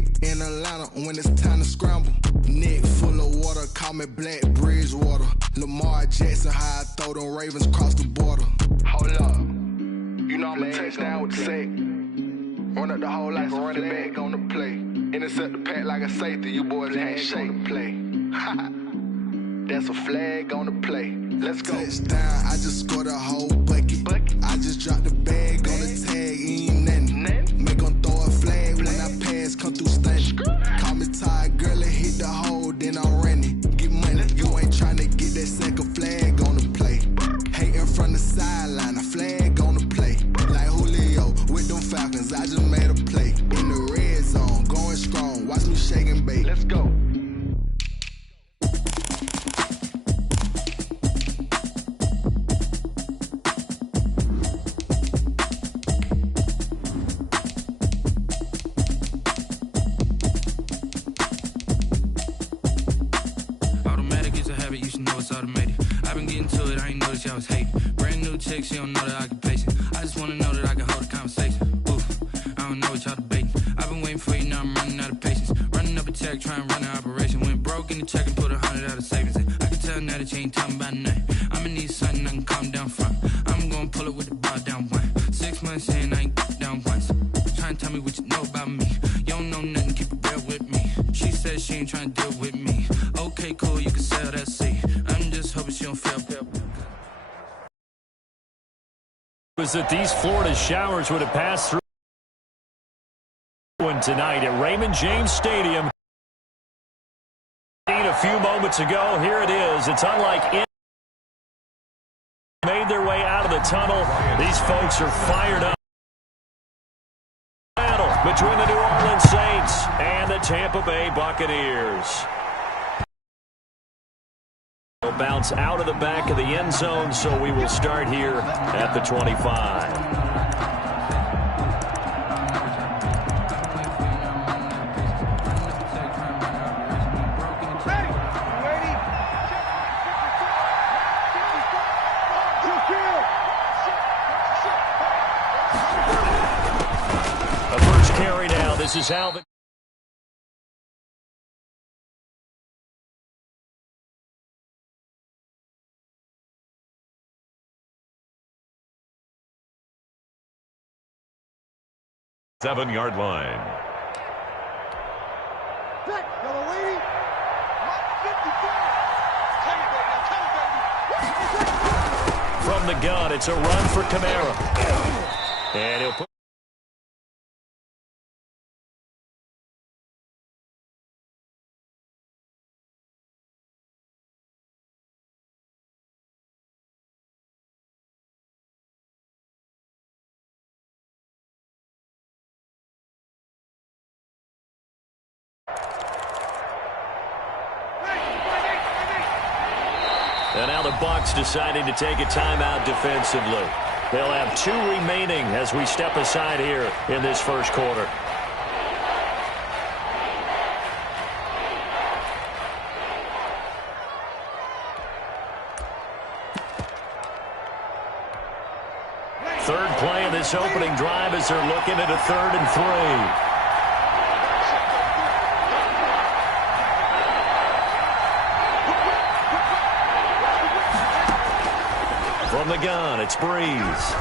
Street in Atlanta when it's time to scramble. Neck full of water, call me Black Bridgewater. Lamar Jackson, how I throw them Ravens across the border. Hold up, you know I'm a touchdown with the sack. Run up the whole life, running back on the play. Intercept the pack like a safety, you boys ain't shake the play. That's a flag on the play. Let's go. Touchdown, I just scored a whole bucket. I just dropped the bag on the tag, ain't nothing. Make them throw a flag when I pass, come through stunning. Call me tired, girl, and hit the hole, then I'm running. Get money, you ain't tryna get that second flag on the play. Hating from the sideline, a flag on the play. Like Julio with them Falcons, I just made a play. In the red zone, going strong, watch me shake and bake. Let's go. I was hating. Brand new chick, she don't know the occupation. I just wanna know that I can hold a conversation. Oof, I don't know what y'all debating. I've been waiting for you, now I'm running out of patience. Running up a check, trying to run an operation. Went broke in the check and put 100 out of savings in. I can tell now that you ain't talking about nothing. I'ma need something I can calm down from. I'm gonna pull it with the bar down one. 6 months in, I ain't down once. Trying to tell me what you know about me. You don't know nothing, keep it real with me. She said she ain't trying to deal with me. Okay, cool, you can sell that seat. I'm just hoping she don't fail. Was that these Florida showers would have passed through tonight at Raymond James Stadium. A few moments ago, here it is. It's unlike made their way out of the tunnel. These folks are fired up. Battle between the New Orleans Saints and the Tampa Bay Buccaneers. Will bounce out of the back of the end zone, so we will start here at the 25. A first carry now. This is Alvin. Seven-yard line. From the gun, it's a run for Kamara. And he'll put and now the Bucs deciding to take a timeout defensively. They'll have 2 remaining as we step aside here in this first quarter. Third play of this opening drive as they're looking at a 3rd and 3. From the gun, it's Breeze.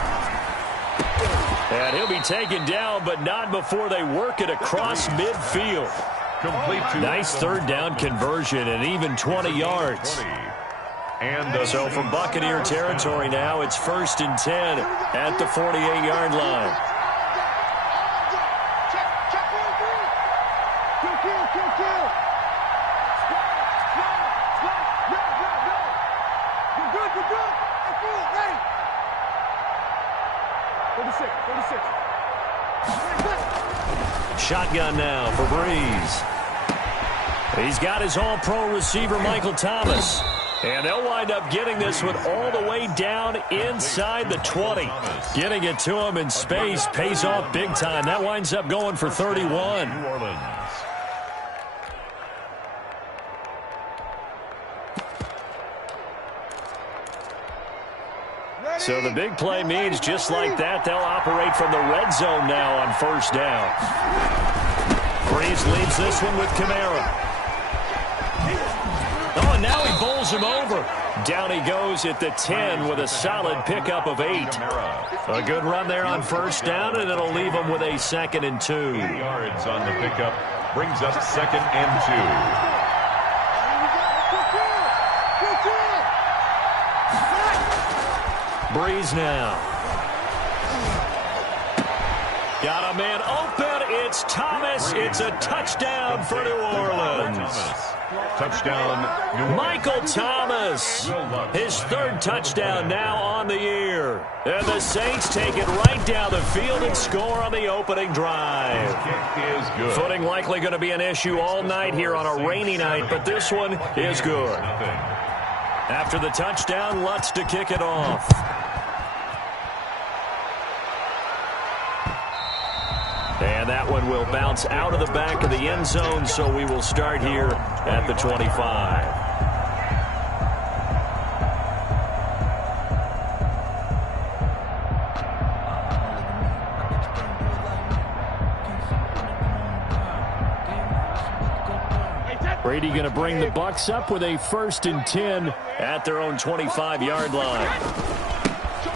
And he'll be taken down, but not before they work it across midfield. Nice 3rd down conversion and even 20 yards. So from Buccaneer territory now, it's 1st and 10 at the 48-yard line. Shotgun now for Breeze. He's got his all-pro receiver, Michael Thomas. And they'll wind up getting this one all the way down inside the 20. Getting it to him in space pays off big time. That winds up going for 31. New Orleans. So the big play means just like that, they'll operate from the red zone now on 1st down. Breeze leads this one with Kamara. Oh, and now he bowls him over. Down he goes at the 10 with a solid pickup of 8. A good run there on first down, and it'll leave him with a 2nd and 2. 8 yards on the pickup. Brings up 2nd and 2. Breeze now. Got a man open. It's Thomas. It's a touchdown for New Orleans. Touchdown, New Orleans. Michael Thomas, his 3rd touchdown now on the year. And the Saints take it right down the field and score on the opening drive. His kick is good. Footing likely going to be an issue all night here on a rainy night, but this one is good. After the touchdown, Lutz to kick it off. And that one will bounce out of the back of the end zone, so we will start here at the 25. Brady going to bring the Bucks up with a 1st and 10 at their own 25-yard line.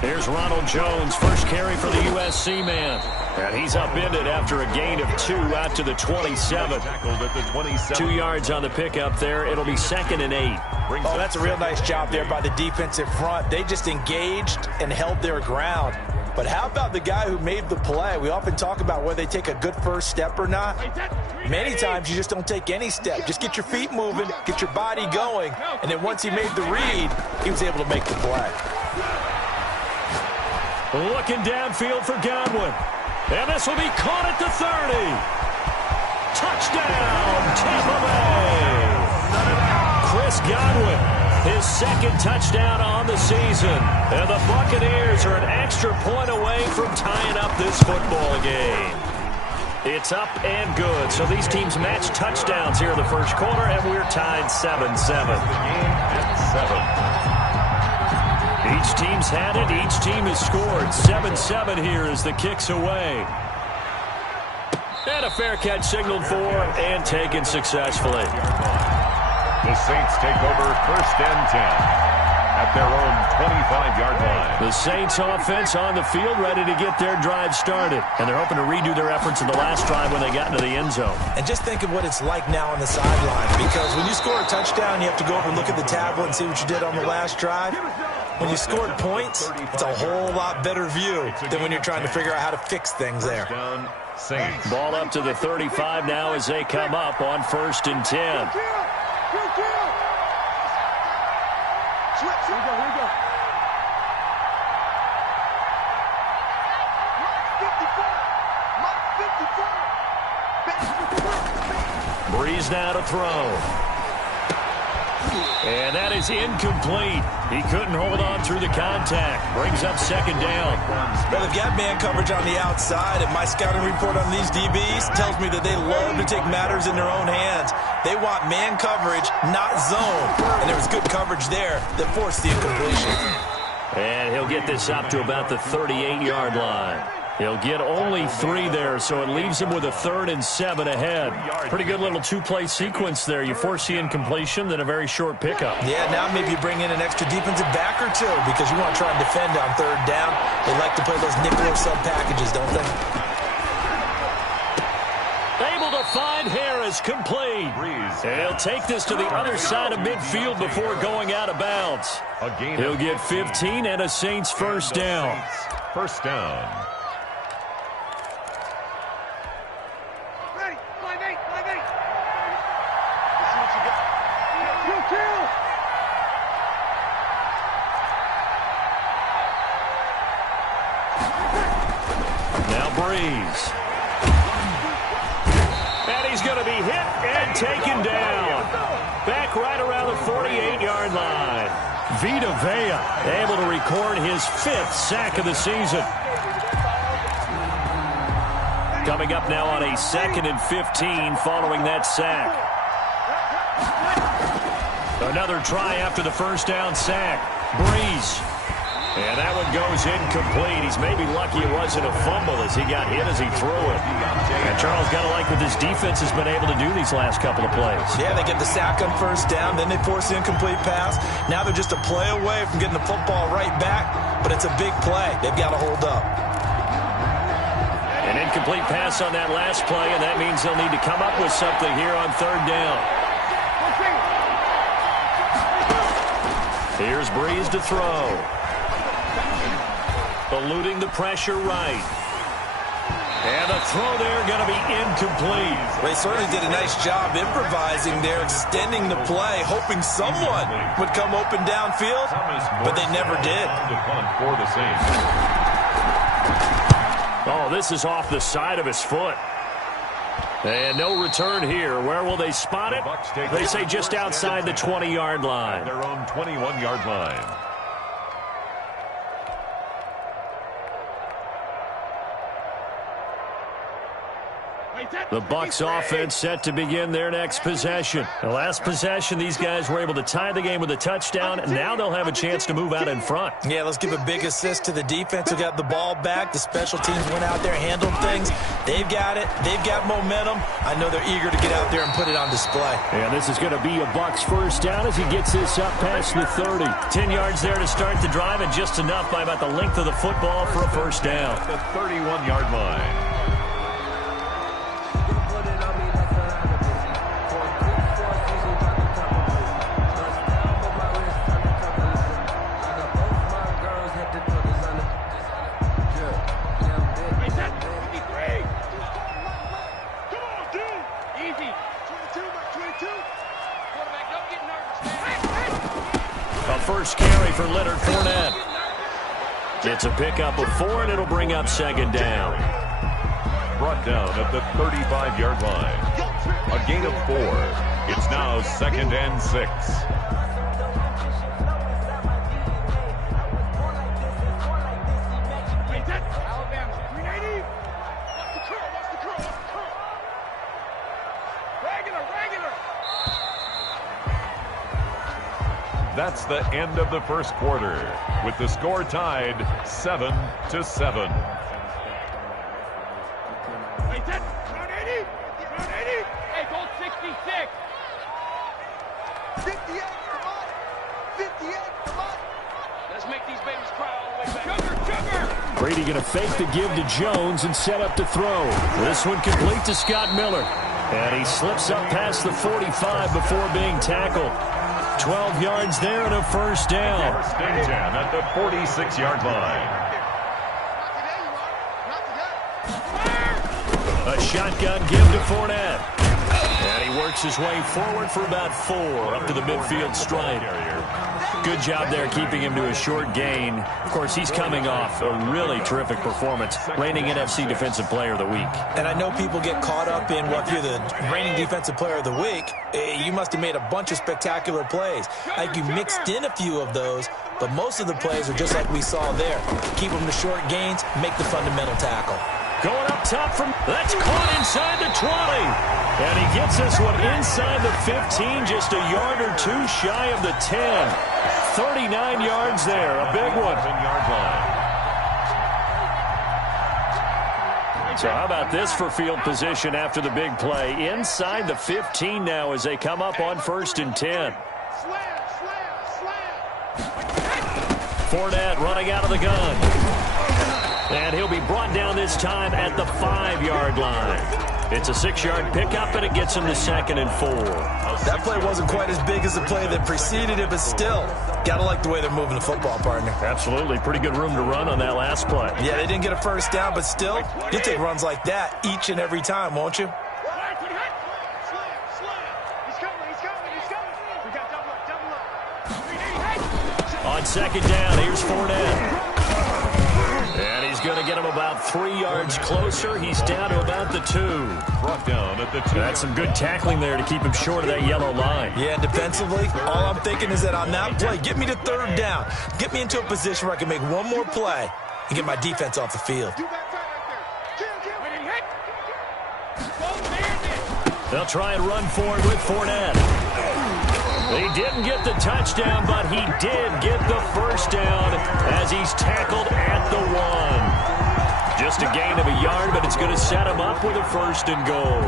Here's Ronald Jones, first carry for the USC man. And he's upended after a gain of 2 out to the 27. 2 yards on the pickup there. It'll be 2nd and 8. Oh, that's a real nice job there by the defensive front. They just engaged and held their ground. But how about the guy who made the play? We often talk about whether they take a good first step or not. Many times you just don't take any step. Just get your feet moving, get your body going. And then once he made the read, he was able to make the play. Looking downfield for Godwin. And this will be caught at the 30. Touchdown, Tampa Bay. Chris Godwin, his 2nd touchdown on the season. And the Buccaneers are an extra point away from tying up this football game. It's up and good. So these teams match touchdowns here in the first quarter, and we're tied 7-7. The game at 7. Each team's had it. Each team has scored. 7-7 here as the kick's away. And a fair catch signaled for and taken successfully. The Saints take over 1st and 10 at their own 25-yard line. The Saints offense on the field ready to get their drive started. And they're hoping to redo their efforts in the last drive when they got into the end zone. And just think of what it's like now on the sideline. Because when you score a touchdown, you have to go over and look at the tablet and see what you did on the last drive. When you scored points, it's a whole lot better view than when you're trying to figure out how to fix things there. Saints. Ball up to the 35 now as they come up on 1st and 10. Breeze now to throw. And that is incomplete. He couldn't hold on through the contact. Brings up 2nd down. Well, they've got man coverage on the outside, and my scouting report on these DBs tells me that they love to take matters in their own hands. They want man coverage, not zone. And there was good coverage there that forced the incompletion. And he'll get this up to about the 38-yard line. He'll get only 3 there, so it leaves him with a 3rd and 7 ahead. Pretty good little 2-play sequence there. You force the incompletion, then a very short pickup. Yeah, now maybe you bring in an extra defensive back or 2 because you want to try and defend on 3rd down. They like to play those nickel or sub packages, don't they? Able to find Harris, complete. And he'll take this to the other side of midfield before going out of bounds. He'll get 15 and a Saints 1st down. 1st down. Now Breeze. And he's going to be hit and taken down. Back right around the 48-yard line. Vita Vea able to record his 5th sack of the season. Coming up now on a 2nd and 15 following that sack. Another try after the 1st down sack. Breeze. And that one goes incomplete. He's maybe lucky it wasn't a fumble as he got hit as he threw it. And Charles, got to like what this defense has been able to do these last couple of plays. Yeah, they get the sack on first down, then they force the incomplete pass. Now they're just a play away from getting the football right back, but it's a big play. They've got to hold up. An incomplete pass on that last play, and that means they'll need to come up with something here on third down. Here's Breeze to throw. Eluding the pressure right. And the throw there going to be incomplete. They certainly did a nice job improvising there, extending the play, hoping someone would come open downfield, but they never did. Oh, this is off the side of his foot. And no return here. Where will they spot it? They say just outside the 20-yard line. Their own 21-yard line. The Bucs offense set to begin their next possession. The last possession, these guys were able to tie the game with a touchdown, and now they'll have a chance to move out in front. Yeah, let's give a big assist to the defense who got the ball back. The special teams went out there, handled things. They've got it. They've got momentum. I know they're eager to get out there and put it on display. And this is going to be a Bucs first down as he gets this up past the 30. 10 yards there to start the drive, and just enough by about the length of the football for a first down. The 31-yard line. First carry for Leonard Fournette. It's a pickup of 4, and it'll bring up second down. Brought down at the 35-yard line. A gain of 4. It's now 2nd and 6. That's the end of the first quarter, with the score tied 7-7. Hey, goal 66. 58, come on. 58, come on. Let's make these babies cry all the way back. Sugar. Brady going to fake the give to Jones and set up to throw. This one complete to Scott Miller. And he slips up past the 45 before being tackled. 12 yards there and a first down. First and 10 at the 46-yard line. A shotgun give to Fournette. And he works his way forward for about 4 up to the midfield stripe. Good job there keeping him to a short gain. Of course, he's coming off a really terrific performance, reigning NFC Defensive Player of the Week. And I know people get caught up in, well, if you're the reigning Defensive Player of the Week, you must have made a bunch of spectacular plays. I think you mixed in a few of those, but most of the plays are just like we saw there. Keep them to short gains, make the fundamental tackle. Going up top from, that's caught inside the 20. And he gets this one inside the 15, just a yard or 2 shy of the 10. 39 yards there, a big one. So how about this for field position after the big play? Inside the 15 now as they come up on 1st and 10. Fournette running out of the gun. And he'll be brought down this time at the 5-yard line. It's a 6-yard pickup, and it gets him to 2nd and 4. That play wasn't quite as big as the play that preceded it, but still, got to like the way they're moving the football, partner. Absolutely. Pretty good room to run on that last play. Yeah, they didn't get a first down, but still, you take runs like that each and every time, won't you? On 2nd down, here's Fournette. And he's going to get him about 3 yards closer. He's down to about the 2. Brought down at the 2. That's some good tackling there to keep him short of that yellow line. Yeah, defensively, all I'm thinking is that on that play, get me to 3rd down. Get me into a position where I can make one more play and get my defense off the field. They'll try and run forward with Fournette. He didn't get the touchdown, but he did get the first down as he's tackled at the 1. Just a gain of a yard, but it's going to set him up with a 1st and goal.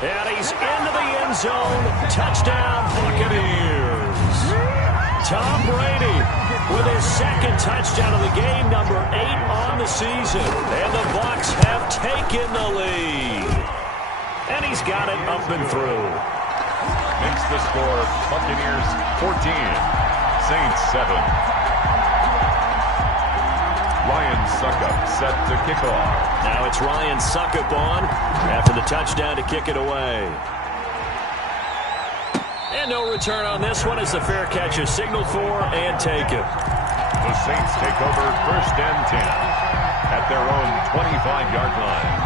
And he's into the end zone. Touchdown, Buccaneers. Tom Brady with his 2nd touchdown of the game, number 8 on the season. And the Bucs have taken the lead. And he's got it up and through. Makes the score Buccaneers 14, Saints 7. Ryan Suckup set to kick off. Now it's Ryan Suckup on after the touchdown to kick it away. And no return on this one as the fair catch is signaled for and taken. The Saints take over 1st and 10 at their own 25-yard line.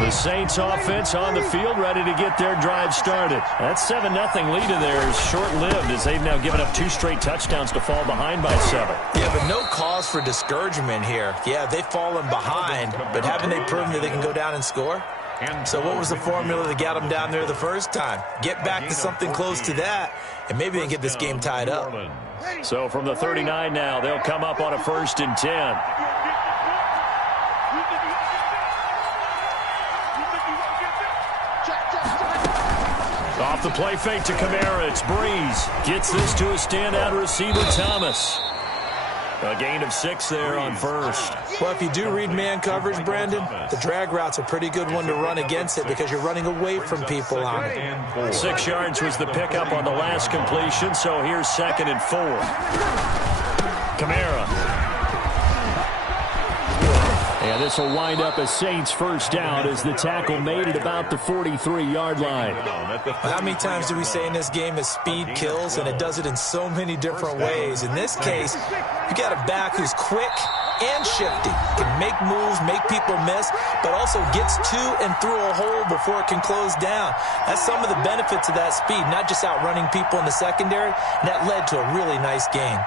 The Saints offense on the field, ready to get their drive started. That 7-0 lead of theirs short-lived as they've now given up 2 straight touchdowns to fall behind by 7. Yeah, but no cause for discouragement here. Yeah, they've fallen behind, but haven't they proven that they can go down and score? So what was the formula that got them down there the first time? Get back to something close to that, and maybe they can get this game tied up. So from the 39 now, they'll come up on a 1st and 10. Off the play fake to Kamara, it's Breeze. Gets this to a standout receiver, Thomas. A gain of 6 there on 1st. Well, if you do read man coverage, Brandon, the drag route's a pretty good one to run against it because you're running away from people on it. 6 yards was the pickup on the last completion, so here's 2nd and 4. Kamara. And this will wind up a Saints 1st down as the tackle made at about the 43-yard line. How many times do we say in this game that speed kills, and it does it in so many different ways? In this case, you got a back who's quick and shifty, can make moves, make people miss, but also gets to and through a hole before it can close down. That's some of the benefits of that speed, not just outrunning people in the secondary, and that led to a really nice game.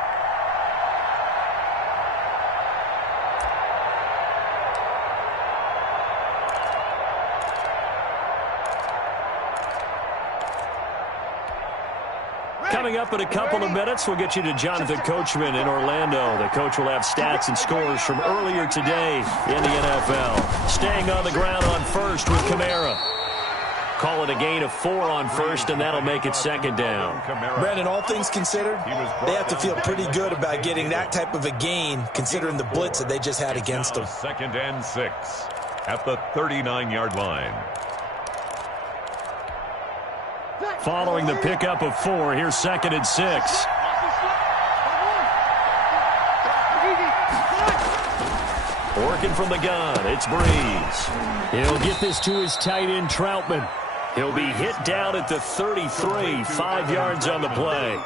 Coming up in a couple of minutes, we'll get you to Jonathan Coachman in Orlando. The coach will have stats and scores from earlier today in the NFL. Staying on the ground on 1st with Kamara. Call it a gain of 4 on 1st, and that'll make it 2nd down. Brandon, all things considered, they have to feel pretty good about getting that type of a gain, considering the blitz that they just had against them. 2nd and 6 at the 39-yard line. Following the pickup of 4, here's 2nd and 6. Working from the gun, it's Breeze. He'll get this to his tight end, Troutman. He'll be hit down at the 33, 5 yards on the play.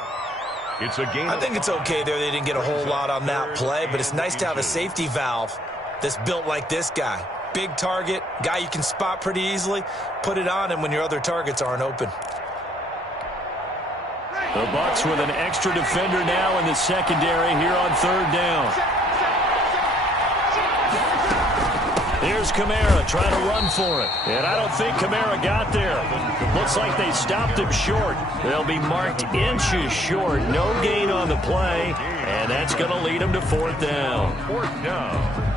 It's a game. I think it's okay there. They didn't get a whole lot on that play, but it's nice to have a safety valve that's built like this guy. Big target, guy you can spot pretty easily. Put it on him when your other targets aren't open. The Bucs with an extra defender now in the secondary here on 3rd down. Here's Kamara trying to run for it. And I don't think Kamara got there. Looks like they stopped him short. They'll be marked inches short. No gain on the play. And that's going to lead them to 4th down. 4th down.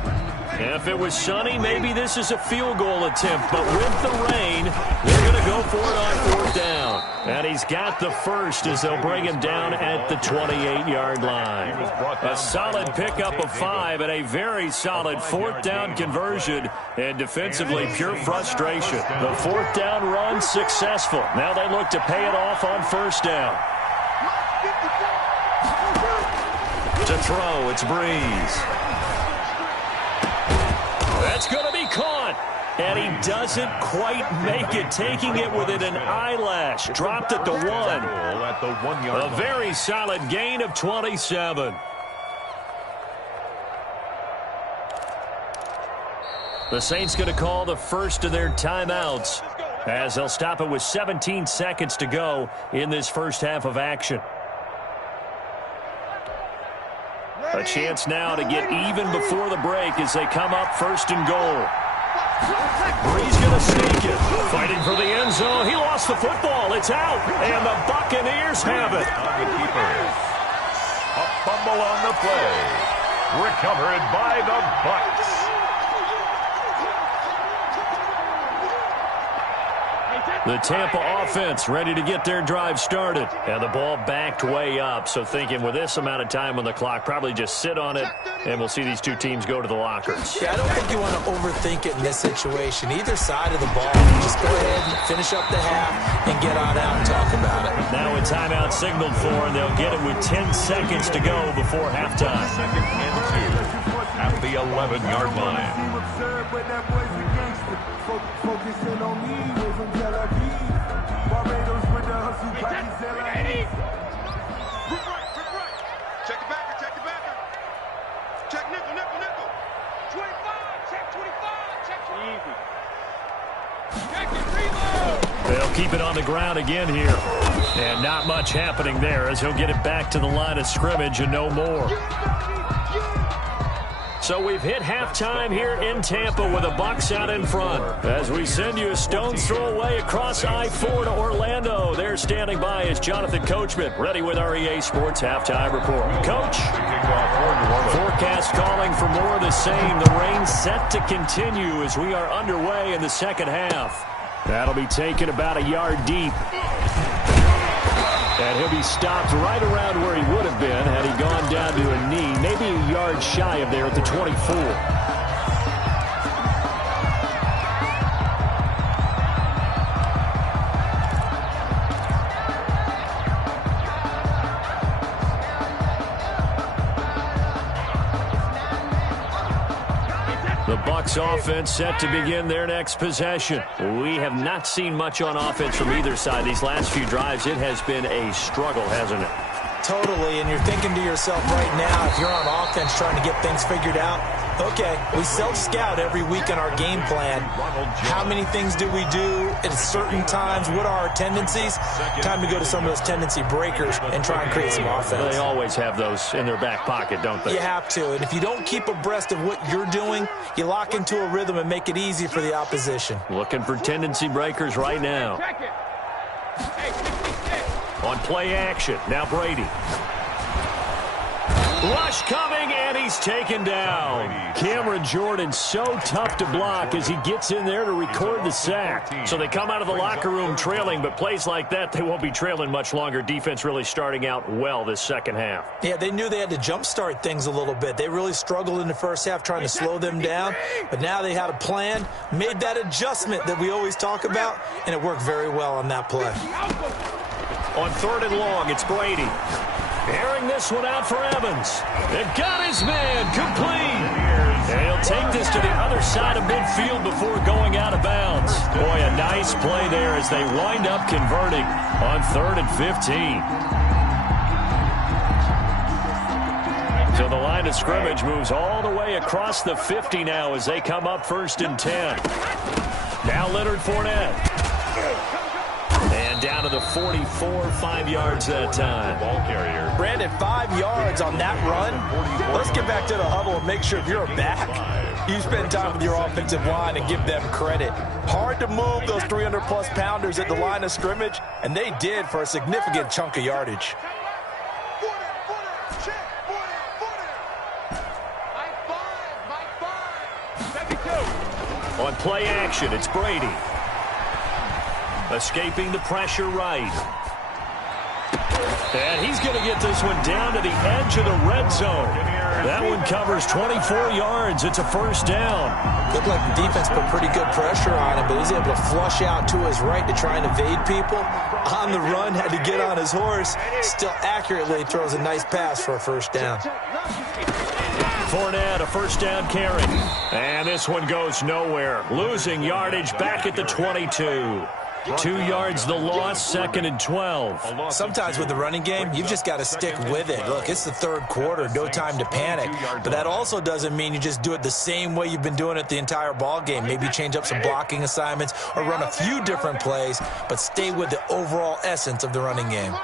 If it was sunny, maybe this is a field goal attempt. But with the rain, they're going to go for it on 4th down. And he's got the 1st as they'll bring him down at the 28-yard line. A solid pickup of 5 and a very solid 4th down conversion. And defensively, pure frustration. The 4th down run successful. Now they look to pay it off on 1st down. To throw, it's Breeze. That's going to be caught. And he doesn't quite make it, taking it within an eyelash. Dropped at the 1. A very solid gain of 27. The Saints going to call the first of their timeouts as they'll stop it with 17 seconds to go in this first half of action. A chance now to get even before the break as they come up first and goal. Brees going to sneak it. Fighting for the end zone. He lost the football. It's out. And the Buccaneers have it. A fumble on the play. Recovered by the Bucs. The Tampa offense ready to get their drive started. And the ball backed way up. So thinking with this amount of time on the clock, probably just sit on it, and we'll see these two teams go to the lockers. Yeah, I don't think you want to overthink it in this situation. Either side of the ball, just go ahead and finish up the half and get on out and talk about it. Now a timeout signaled for, and they'll get it with 10 seconds to go before halftime. 2nd and 2 at the 11-yard line. Focusing on me, way from Tel Aviv. Barbados with the hustle, Pakistan. Check the backer, check the backer. Check nickel, nickel, nickel. 25, check 25, check 20. Check it, reload. They'll keep it on the ground again here. And not much happening there as he'll get it back to the line of scrimmage and no more. So we've hit halftime here in Tampa with the Bucs out in front. As we send you a stone's throw away across I-4 to Orlando. There standing by is Jonathan Coachman, ready with our EA Sports Halftime Report. Coach, forecast calling for more of the same. The rain set to continue as we are underway in the second half. That'll be taken about a yard deep. And he'll be stopped right around where he would have been had he gone down to a knee, maybe a yard shy of there at the 24. The Bucs offense set to begin their next possession. We have not seen much on offense from either side these last few drives. It has been a struggle, hasn't it? Totally, and you're thinking to yourself right now, if you're on offense trying to get things figured out, okay, we self-scout every week in our game plan. How many things do we do at certain times? What are our tendencies? Time to go to some of those tendency breakers and try and create some offense. They always have those in their back pocket, don't they? You have to, and if you don't keep abreast of what you're doing, you lock into a rhythm and make it easy for the opposition. Looking for tendency breakers right now. On play action, now Brady. Rush coming, and he's taken down. Cameron Jordan so tough to block as he gets in there to record the sack. So they come out of the locker room trailing, but plays like that, they won't be trailing much longer. Defense really starting out well this second half. Yeah, they knew they had to jumpstart things a little bit. They really struggled in the first half trying to slow them down, but now they had a plan, made that adjustment that we always talk about, and it worked very well on that play. On 3rd and long, it's Brady. Airing this one out for Evans. They've got his man complete. And he'll take this to the other side of midfield before going out of bounds. Boy, a nice play there as they wind up converting on 3rd and 15. So the line of scrimmage moves all the way across the 50 now as they come up 1st and 10. Now Leonard Fournette. And down to the 44, 5 yards that time. Ball carrier. Brandon, 5 yards on that run. Let's get back to the huddle and make sure if you're a back, you spend time with your offensive line and give them credit. Hard to move those 300-plus pounders at the line of scrimmage, and they did for a significant chunk of yardage. On play action, it's Brady. Escaping the pressure right. And he's going to get this one down to the edge of the red zone. That one covers 24 yards. It's a 1st down. Looked like the defense put pretty good pressure on him, but he's able to flush out to his right to try and evade people. On the run, had to get on his horse. Still accurately throws a nice pass for a 1st down. Fournette, a 1st down carry. And this one goes nowhere. Losing yardage back at the 22. 2 yards the loss, 2nd and 12. Sometimes with the running game, you've just got to stick with it. Look, it's the third quarter, no time to panic. But that also doesn't mean you just do it the same way you've been doing it the entire ball game. Maybe change up some blocking assignments or run a few different plays, but stay with the overall essence of the running game.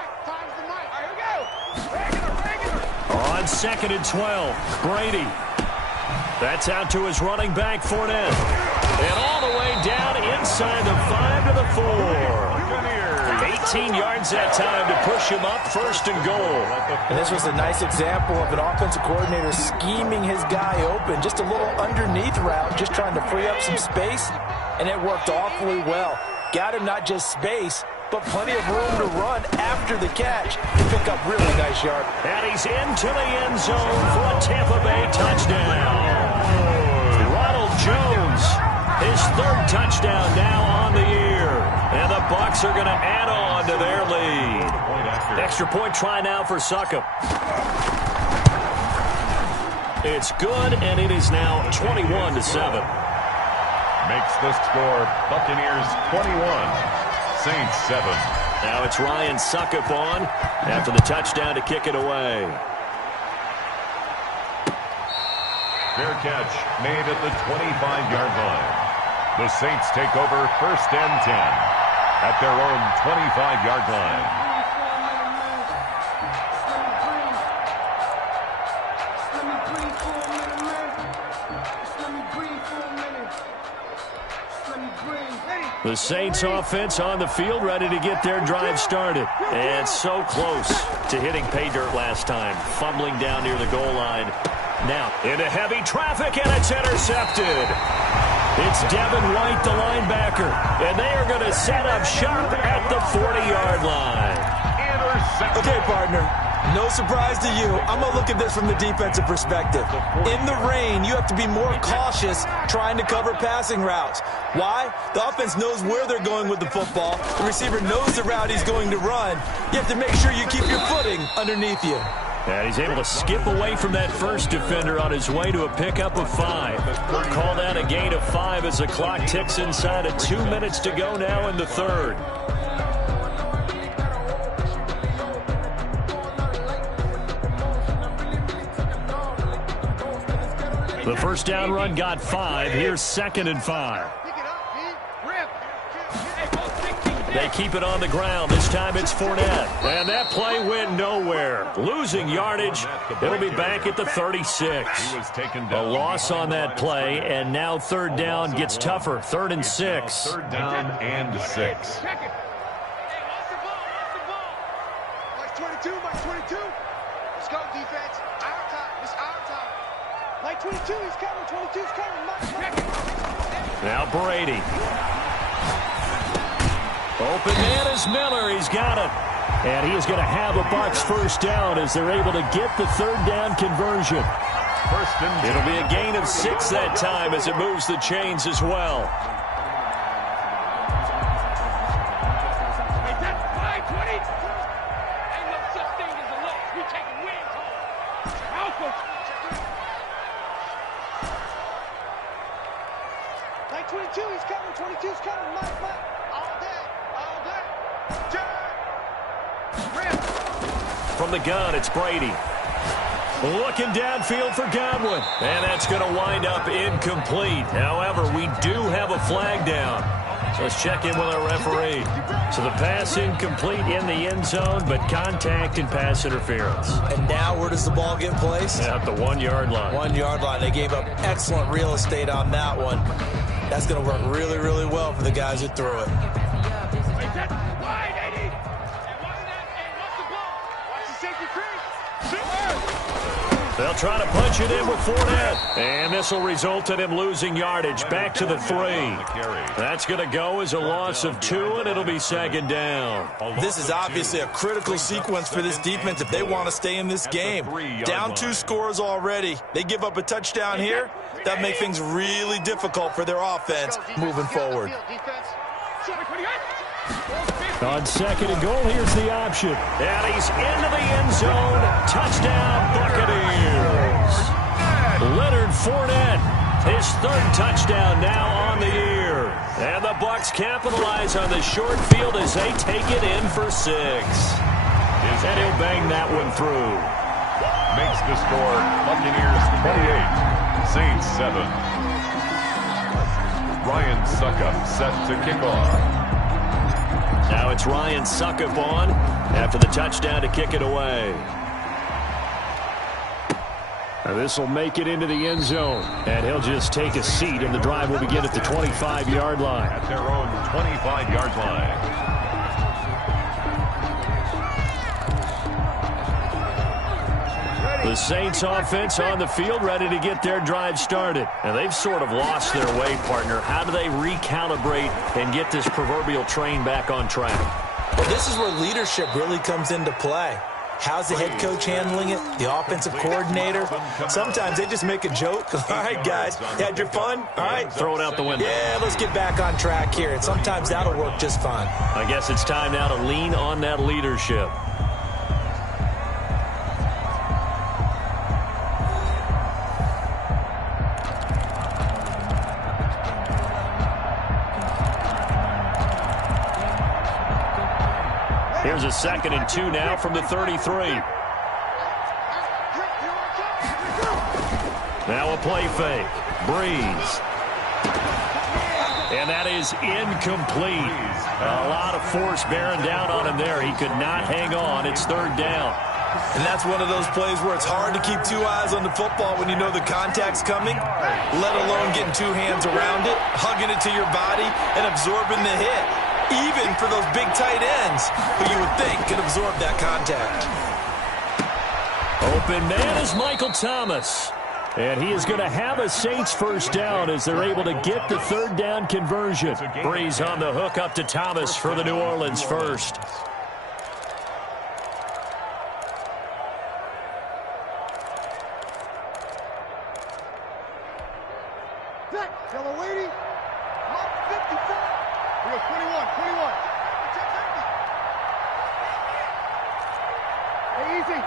On 2nd and 12, Brady. That's out to his running back, Fournette. And all the way down inside the 5 to the 4. 18 yards that time to push him up, 1st and goal. And this was a nice example of an offensive coordinator scheming his guy open. Just a little underneath route, just trying to free up some space, and it worked awfully well. Got him not just space, but plenty of room to run after the catch to pick up really nice yard. And he's into the end zone for a Tampa Bay touchdown. Ronald Jones, his 3rd touchdown now on the year. And the Bucs are going to add on to their lead. Extra point try now for Succop. It's good, and it is now 21-7. Makes the score Buccaneers 21, Saints 7. Now it's Ryan Succop on after the touchdown to kick it away. Fair catch made at the 25-yard line. The Saints take over 1st and 10 at their own 25-yard line. The Saints offense on the field, ready to get their drive started. And so close to hitting pay dirt last time. Fumbling down near the goal line. Now into heavy traffic, and it's intercepted. It's Devin White, the linebacker. And they are going to set up shop at the 40-yard line. Okay, partner. No surprise to you. I'm going to look at this from the defensive perspective. In the rain, you have to be more cautious trying to cover passing routes. Why? The offense knows where they're going with the football. The receiver knows the route he's going to run. You have to make sure you keep your footing underneath you. And he's able to skip away from that first defender on his way to a pickup of 5. Call that a gain of 5 as the clock ticks inside of 2 minutes to go now in the 3rd. The first down run got 5. Here's 2nd and 5. They keep it on the ground. This time it's Fournette. And that play went nowhere. Losing yardage. It'll be back at the 36. A loss on that play, and now 3rd down gets tougher. 3rd and 6. 3rd down and 6. Mike 22, Mike 22. Let's go, defense. Our time. It's our time. Mike 22, he's coming. 22's coming. Mike. Now Brady. Open man is Miller. He's got it. And he is going to have a Bucs 1st down as they're able to get the 3rd down conversion. It'll be a gain of 6 that time as it moves the chains as well. Mike 22, he's coming. 22's coming. Mike. All day. From the gun, it's Brady. Looking downfield for Godwin. And that's going to wind up incomplete. However, we do have a flag down. So let's check in with our referee. So the pass incomplete in the end zone, but contact and pass interference. And now where does the ball get placed? At the 1-yard line. 1-yard line. They gave up excellent real estate on that one. That's going to work really, really well for the guys who threw it. They'll try to punch it in with Fournette. And this will result in him losing yardage back to the 3. That's going to go as a loss of 2, and it'll be 2nd down. This is obviously a critical sequence for this defense if they want to stay in this game. Down 2 scores already. They give up a touchdown here. That makes things really difficult for their offense moving forward. On 2nd and goal, here's the option. And he's into the end zone. Touchdown, Buccaneers. Leonard Fournette His third touchdown now on the year. And the Bucs capitalize on the short field as they take it in for 6. And he'll bang that one through. Makes the score Buccaneers 28, Saints 7. Ryan Suckup set to kick off. Now it's Ryan Suckup on after the touchdown to kick it away. Now this will make it into the end zone, and he'll just take a seat, and the drive will begin at the 25-yard line. At their own 25-yard line. The Saints offense on the field ready to get their drive started. And they've sort of lost their way, partner. How do they recalibrate and get this proverbial train back on track? Well, this is where leadership really comes into play. How's the head coach handling it? The offensive coordinator? Sometimes they just make a joke. All right, guys, you had your fun? All right. Throw it out the window. Yeah, let's get back on track here. And sometimes that'll work just fine. I guess it's time now to lean on that leadership. Here's a 2nd and 2 now from the 33. Now a play fake. Breeze. And that is incomplete. A lot of force bearing down on him there. He could not hang on. It's 3rd down. And that's one of those plays where it's hard to keep 2 eyes on the football when you know the contact's coming, let alone getting 2 hands around it, hugging it to your body, and absorbing the hit. Even for those big tight ends who you would think could absorb that contact. Open man is Michael Thomas. And he is going to have a Saints first down as they're able to get the 3rd down conversion. Breeze on the hook up to Thomas for the New Orleans first. Yellow lady. 54. We go 21. Hey, easy.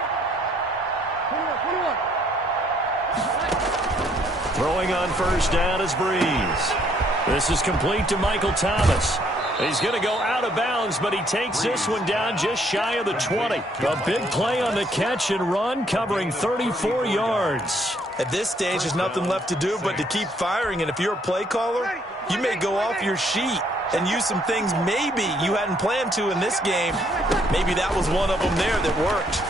21. Throwing on first down is Breeze. This is complete to Michael Thomas. He's going to go out of bounds, but he takes this one down just shy of the 20. A big play on the catch and run, covering 34 yards. At this stage, there's nothing left to do but to keep firing. And if you're a play caller, you may go off your sheet and use some things maybe you hadn't planned to in this game. Maybe that was one of them there that worked.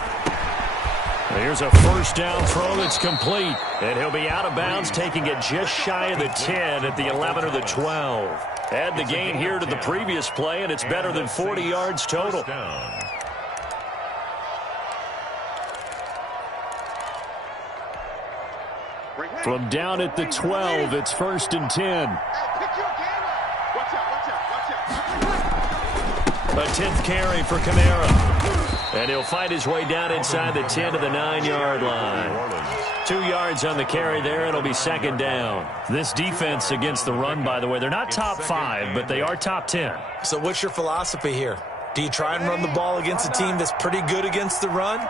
Here's a first down throw that's complete. And he'll be out of bounds, taking it just shy of the 10 at the 11 or the 12. Add the gain here to the previous play, and it's better than 40 yards total. From down at the 12, it's 1st and 10. A 10th carry for Kamara. And he'll fight his way down inside the 10 to the 9-yard line. 2 yards on the carry there. It'll be 2nd down. This defense against the run, by the way, they're not top 5, but they are top 10. So what's your philosophy here? Do you try and run the ball against a team that's pretty good against the run?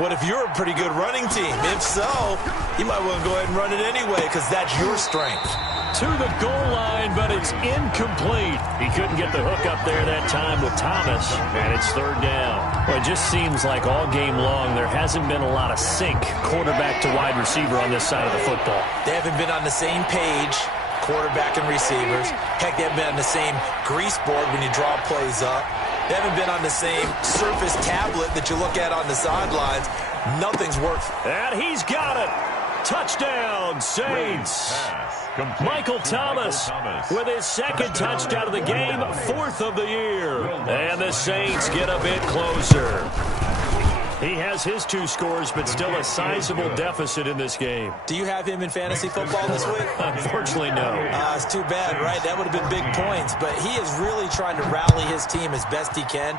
What if you're a pretty good running team? If so, you might want to go ahead and run it anyway because that's your strength. To the goal line, but it's incomplete. He couldn't get the hook up there that time with Thomas, and it's 3rd down. Well, it just seems like all game long there hasn't been a lot of sync quarterback to wide receiver on this side of the football. They haven't been on the same page, quarterback and receivers. Heck, they haven't been on the same grease board when you draw plays up. They haven't been on the same Surface tablet that you look at on the sidelines. Nothing's worked. And he's got it. Touchdown, Saints. Michael Thomas with his 2nd touchdown of the game, 4th of the year. And the Saints get a bit closer. He has his 2 scores, but still a sizable deficit in this game. Do you have him in fantasy football this week? Unfortunately, no. It's too bad, right? That would have been big points. But he is really trying to rally his team as best he can.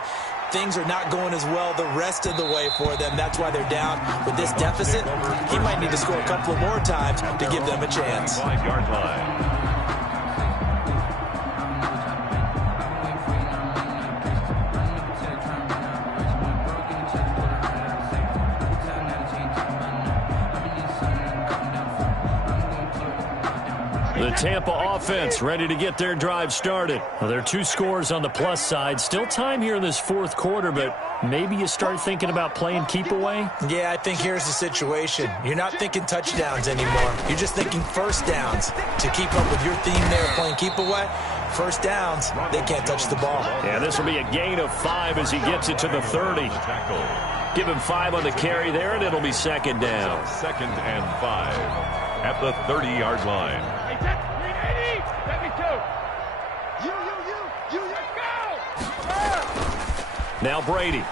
Things are not going as well the rest of the way for them. That's why they're down with this deficit. He might need to score a couple of more times to give them a chance. 5-yard line. The Tampa offense ready to get their drive started. Well, there are 2 scores on the plus side. Still time here in this fourth quarter, but maybe you start thinking about playing keep away? Yeah, I think here's the situation. You're not thinking touchdowns anymore. You're just thinking first downs. To keep up with your theme there, playing keep away, first downs, they can't touch the ball. Yeah, this will be a gain of 5 as he gets it to the 30. Give him 5 on the carry there, and it'll be second down. Second and 5 at the 30-yard line. Now Brady.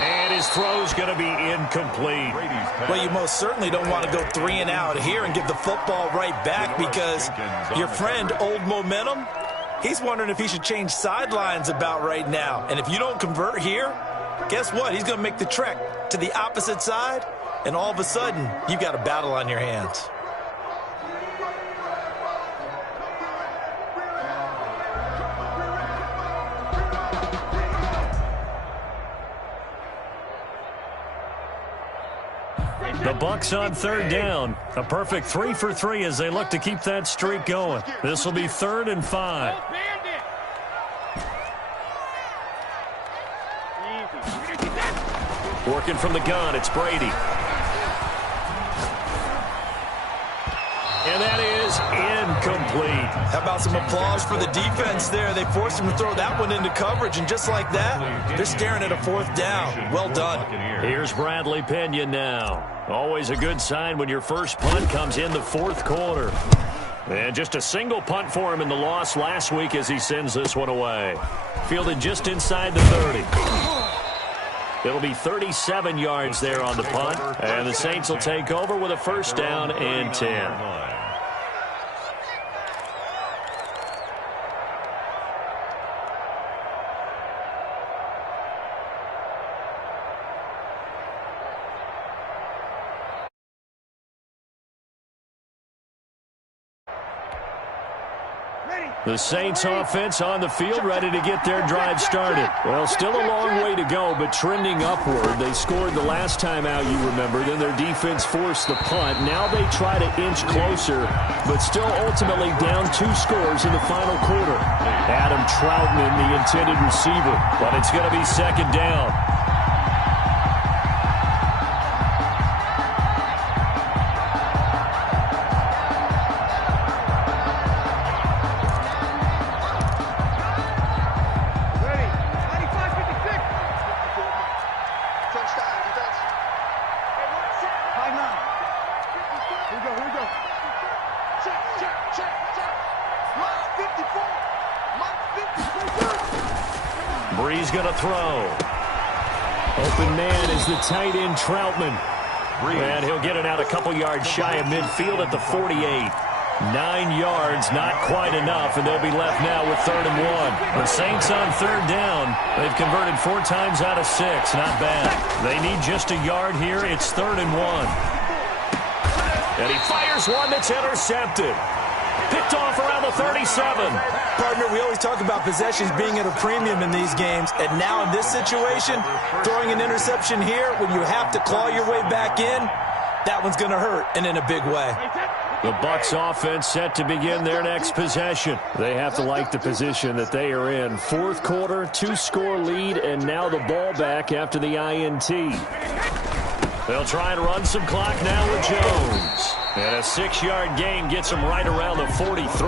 And his throw's going to be incomplete. Well, you most certainly don't want to go 3 and out here and give the football right back, because your friend, Old Momentum, he's wondering if he should change sidelines about right now. And if you don't convert here, guess what? He's going to make the trek to the opposite side, and all of a sudden, you've got a battle on your hands. The Bucs on third down. A perfect 3 for 3 as they look to keep that streak going. This will be 3rd and 5. Working from the gun, it's Brady. And that is incomplete. How about some applause for the defense there? They forced him to throw that one into coverage, and just like that, they're staring at a 4th down. Well done. Here's Bradley Pena now. Always a good sign when your first punt comes in the 4th quarter. And just a single punt for him in the loss last week as he sends this one away. Fielded just inside the 30. It'll be 37 yards there on the punt. And the Saints will take over with a first down and 10. The Saints offense on the field ready to get their drive started. Well, still a long way to go, but trending upward. They scored the last time out, you remember. Then their defense forced the punt. Now they try to inch closer, but still ultimately down 2 scores in the final quarter. Adam Troutman, the intended receiver, but it's going to be second down. Bree's going to throw. Open man is the tight end, Troutman. And he'll get it out a couple yards shy of midfield at the 48. 9 yards, not quite enough, and they'll be left now with 3rd and 1. The Saints on third down. They've converted 4 times out of 6. Not bad. They need just a yard here. It's 3rd and 1. And he fires one that's intercepted. Picked off around the 37. Partner, we always talk about possessions being at a premium in these games, and now in this situation, throwing an interception here when you have to claw your way back in, that one's going to hurt, and in a big way. The Bucs offense set to begin their next possession. They have to like the position that they are in. 4th quarter, 2-score lead, and now the ball back after the INT. They'll try and run some clock now with Jones. And a 6-yard gain gets them right around the 43.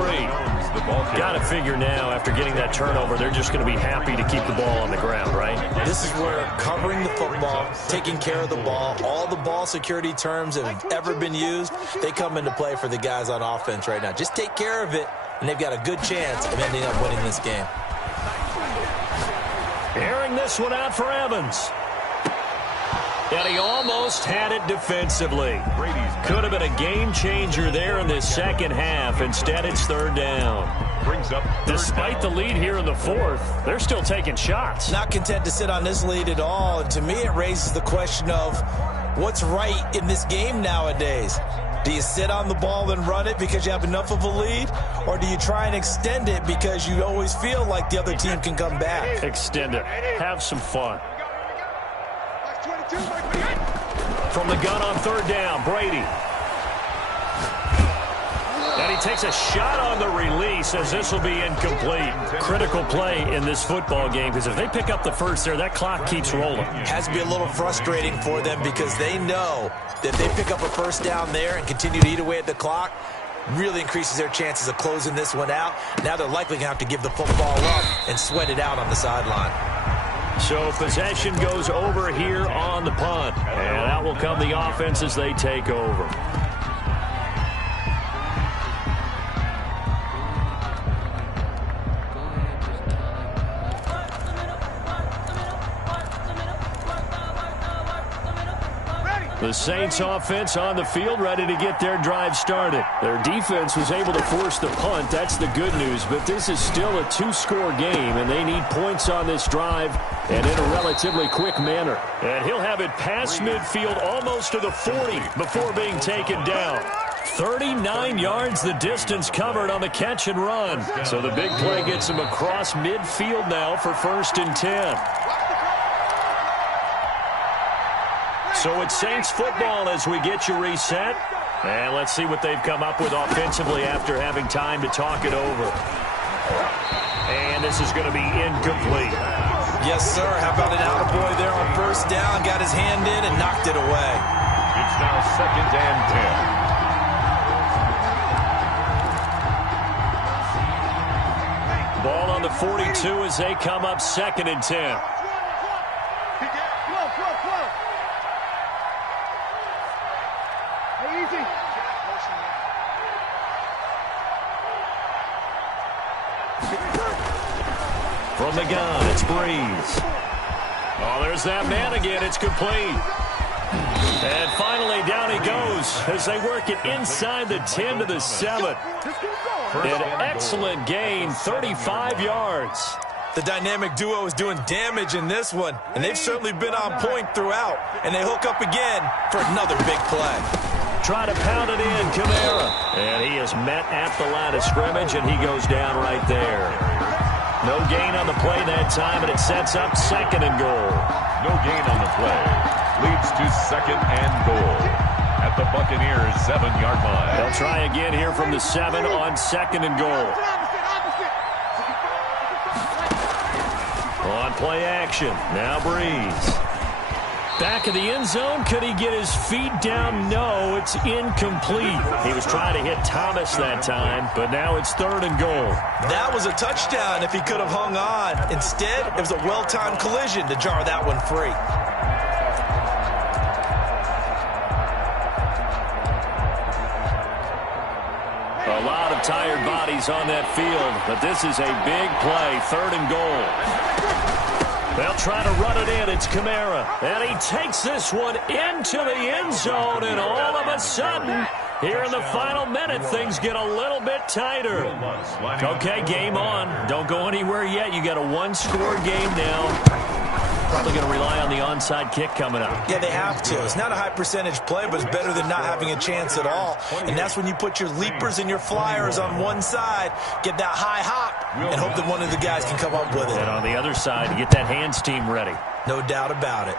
Got to figure now, after getting that turnover, they're just going to be happy to keep the ball on the ground, right? This is where covering the football, taking care of the ball, all the ball security terms that have ever been used, they come into play for the guys on offense right now. Just take care of it, and they've got a good chance of ending up winning this game. Airing this one out for Evans. And he almost had it defensively. Could have been a game changer there in this second half. Instead, it's 3rd down. Despite the lead here in the 4th, they're still taking shots. Not content to sit on this lead at all. And to me, it raises the question of what's right in this game nowadays. Do you sit on the ball and run it because you have enough of a lead? Or do you try and extend it because you always feel like the other team can come back? Extend it. Have some fun. From the gun on third down, Brady. And he takes a shot on the release as this will be incomplete. Critical play in this football game because if they pick up the first there, that clock keeps rolling. Has to be a little frustrating for them because they know that if they pick up a first down there and continue to eat away at the clock, really increases their chances of closing this one out. Now they're likely going to have to give the football up and sweat it out on the sideline. So possession goes over here on the punt. And out will come the offense as they take over. The Saints offense on the field ready to get their drive started. Their defense was able to force the punt. That's the good news. But this is still a two-score game, and they need points on this drive and in a relatively quick manner. And he'll have it past midfield almost to the 40 before being taken down. 39 yards the distance covered on the catch and run. So the big play gets him across midfield now for 1st and 10. So it's Saints football as we get you reset. And let's see what they've come up with offensively after having time to talk it over. And this is going to be incomplete. Yes, sir. How about an attaboy there on first down? Got his hand in and knocked it away. It's now 2nd and 10. Ball on the 42 as they come up 2nd and 10. From the gun, it's Breeze. Oh, there's that man again. It's complete. And finally, down he goes as they work it inside the 10 to the 7. An excellent gain, 35 yards. The dynamic duo is doing damage in this one, and they've certainly been on point throughout. And they hook up again for another big play. Try to pound it in, Kamara. And he is met at the line of scrimmage, and he goes down right there. No gain on the play that time, and it sets up 2nd and goal. No gain on the play. Leads to 2nd and goal at the Buccaneers' 7-yard line. They'll try again here from the 7 on 2nd and goal. On play action, now Breeze. Back of the end zone, could he get his feet down? No, it's incomplete. He was trying to hit Thomas that time, but now it's 3rd and goal. That was a touchdown if he could have hung on. Instead, it was a well-timed collision to jar that one free. A lot of tired bodies on that field, but this is a big play, 3rd and goal. They'll try to run it in. It's Kamara. And he takes this one into the end zone. And all of a sudden, here in the final minute, things get a little bit tighter. Okay, game on. Don't go anywhere yet. You got a 1-score game now. Probably going to rely on the onside kick coming up. Yeah, they have to. It's not a high percentage play, but it's better than not having a chance at all. And that's when you put your leapers and your flyers on one side, get that high hop, and hope that one of the guys can come up with it. And on the other side, get that hands team ready. No doubt about it.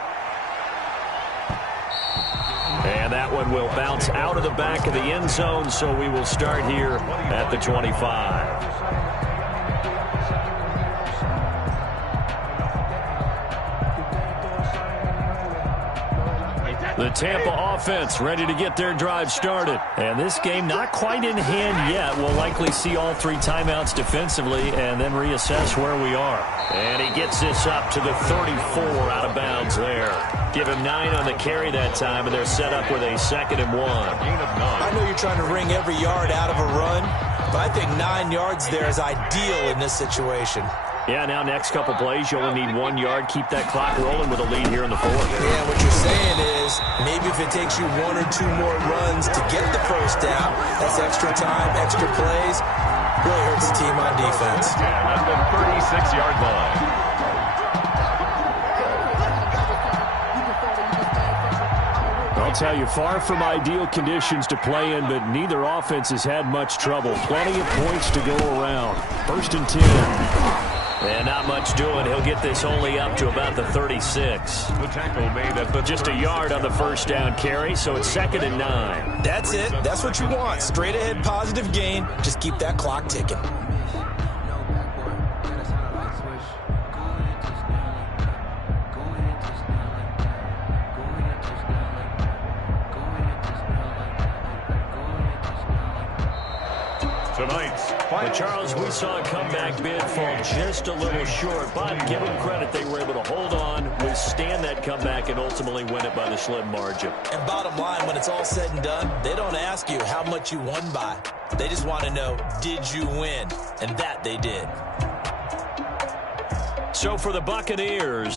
And that one will bounce out of the back of the end zone, so we will start here at the 25. The Tampa offense ready to get their drive started. And this game not quite in hand yet. We'll likely see all 3 timeouts defensively and then reassess where we are. And he gets this up to the 34 out of bounds there. Give him 9 on the carry that time, and they're set up with a 2nd and 1. I know you're trying to wring every yard out of a run, but I think 9 yards there is ideal in this situation. Yeah, now next couple plays, you only need 1 yard. Keep that clock rolling with a lead here in the 4th. Yeah, what you're saying is maybe if it takes you 1 or 2 more runs to get the first down, that's extra time, extra plays. Really hurts the team on defense. At the 36-yard line. I'll tell you, far from ideal conditions to play in, but neither offense has had much trouble. Plenty of points to go around. 1st and 10. And not much doing. He'll get this only up to about the 36. The tackle made at the just a yard on the first down carry, so it's 2nd and 9. That's it. That's what you want. Straight ahead positive gain. Just keep that clock ticking. But Charles, we saw a comeback bid fall just a little short, but give them credit, they were able to hold on, withstand that comeback, and ultimately win it by the slim margin. And bottom line, when it's all said and done, they don't ask you how much you won by. They just want to know, did you win? And that they did. So for the Buccaneers,